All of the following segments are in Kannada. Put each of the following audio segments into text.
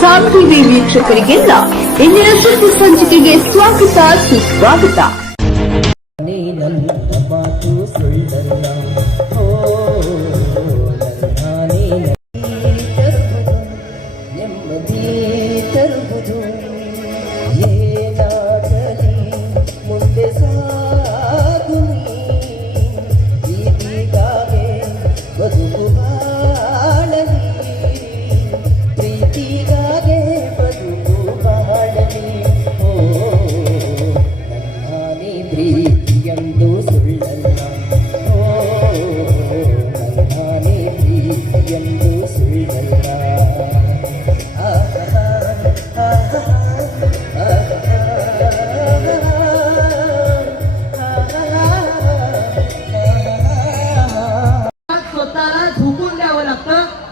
ಸಾಮ್ ಟಿವಿ ವೀಕ್ಷಕರಿಗೆಲ್ಲ ಇಂದಿನ ಸುದ್ದಿ ಸಂಚಿಕೆಗೆ ಸ್ವಾಗತ ಸುಸ್ವಾಗತ.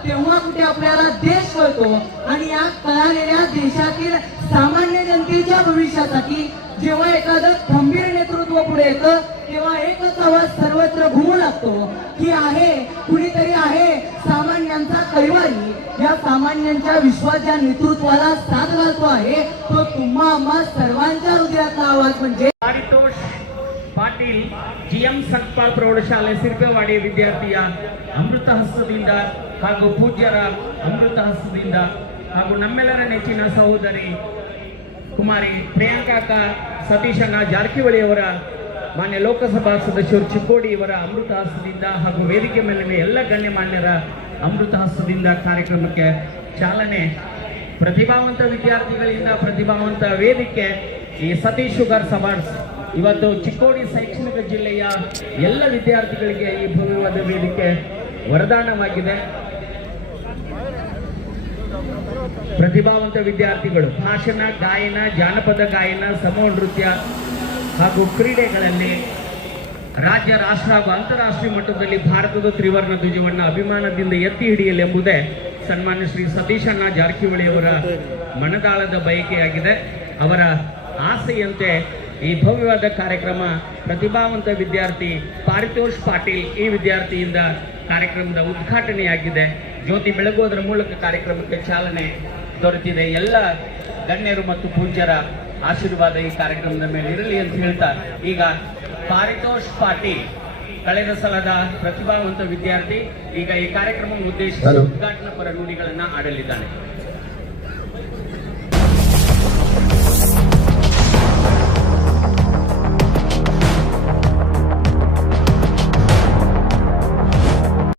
तेव्हा कुठे आपल्याला देश कळतो आणि या कळालेल्या देशातील सामान्य जनतेच्या भविष्यासाठी जेव्हा एखादं खंबीर नेतृत्व पुढे येतं तेव्हा एकच आवाज सर्वत्र घुमू लागतो की आहे कुणीतरी आहे सामान्यांचा कैवारी. या सामान्यांच्या विश्वाच्या नेतृत्वाला साथ घालतो आहे तो तुम्हा आम्हा सर्वांच्या हृदयातला आवाज म्हणजे पारितोष ಪಾಟೀಲ್ ಜಿಎಂ ಸಂಕ್ಪಾಲ್ ಪ್ರೌಢಶಾಲೆ ಸಿರ್ಪೇವಾಡಿ ವಿದ್ಯಾರ್ಥಿಯ ಅಮೃತ ಹಸ್ತದಿಂದ ಹಾಗೂ ಪೂಜ್ಯರ ಅಮೃತ ಹಸ್ತದಿಂದ ಹಾಗೂ ನಮ್ಮೆಲ್ಲರ ನೆಚ್ಚಿನ ಸಹೋದರಿ ಕುಮಾರಿ ಪ್ರಿಯಾಂಕಾ ಸತೀಶಣ್ಣ ಜಾರಕಿಹೊಳಿಯವರ ಮಾನ್ಯ ಲೋಕಸಭಾ ಸದಸ್ಯರು ಚಿಕ್ಕೋಡಿಯವರ ಅಮೃತ ಹಸ್ತದಿಂದ ಹಾಗೂ ವೇದಿಕೆ ಮೇಲಿನ ಎಲ್ಲ ಗಣ್ಯಮಾನ್ಯರ ಅಮೃತ ಹಸ್ತದಿಂದ ಕಾರ್ಯಕ್ರಮಕ್ಕೆ ಚಾಲನೆ. ಪ್ರತಿಭಾವಂತ ವಿದ್ಯಾರ್ಥಿಗಳಿಂದ ಪ್ರತಿಭಾವಂತ ವೇದಿಕೆ ಈ ಸತೀಶ್ ಶುಗರ್ ಅವಾರ್ಡ್ಸ್ ಇವತ್ತು ಚಿಕ್ಕೋಡಿ ಶೈಕ್ಷಣಿಕ ಜಿಲ್ಲೆಯ ಎಲ್ಲ ವಿದ್ಯಾರ್ಥಿಗಳಿಗೆ ಈ ಭವ್ಯವಾದ ವೇದಿಕೆ ವರದಾನವಾಗಿದೆ. ಪ್ರತಿಭಾವಂತ ವಿದ್ಯಾರ್ಥಿಗಳು ಭಾಷಣ, ಗಾಯನ, ಜಾನಪದ ಗಾಯನ, ಸಮೂಹ ನೃತ್ಯ ಹಾಗೂ ಕ್ರೀಡೆಗಳಲ್ಲಿ ರಾಜ್ಯ, ರಾಷ್ಟ್ರ ಹಾಗೂ ಅಂತಾರಾಷ್ಟ್ರೀಯ ಮಟ್ಟದಲ್ಲಿ ಭಾರತದ ತ್ರಿವರ್ಣ ಧ್ವಜವನ್ನು ಅಭಿಮಾನದಿಂದ ಎತ್ತಿ ಹಿಡಿಯಲೆಂಬುದೇ ಸನ್ಮಾನ್ಯ ಶ್ರೀ ಸತೀಶಣ್ಣ ಜಾರಕಿಹೊಳಿಯವರ ಮನದಾಳದ ಬಯಕೆಯಾಗಿದೆ. ಅವರ ಆಸೆಯಂತೆ ಈ ಭವ್ಯವಾದ ಕಾರ್ಯಕ್ರಮ ಪ್ರತಿಭಾವಂತ ವಿದ್ಯಾರ್ಥಿ ಪಾರಿತೋಷ್ ಪಾಟೀಲ್ ಈ ವಿದ್ಯಾರ್ಥಿಯಿಂದ ಕಾರ್ಯಕ್ರಮದ ಉದ್ಘಾಟನೆಯಾಗಿದೆ. ಜ್ಯೋತಿ ಬೆಳಗೋದರ ಮೂಲಕ ಕಾರ್ಯಕ್ರಮಕ್ಕೆ ಚಾಲನೆ ದೊರೆತಿದೆ. ಎಲ್ಲ ಗಣ್ಯರು ಮತ್ತು ಪೂಜ್ಯರ ಆಶೀರ್ವಾದ ಈ ಕಾರ್ಯಕ್ರಮದ ಮೇಲೆ ಇರಲಿ ಅಂತ ಹೇಳ್ತಾ ಈಗ ಪಾರಿತೋಷ್ ಪಾಟೀಲ್ ಕಳೆದ ಸಲದ ಪ್ರತಿಭಾವಂತ ವಿದ್ಯಾರ್ಥಿ ಈಗ ಈ ಕಾರ್ಯಕ್ರಮ ಉದ್ದೇಶಿಸಿ ಉದ್ಘಾಟನಾ ಪರ ನುಡಿಗಳನ್ನ ಆಡಲಿದ್ದಾನೆ.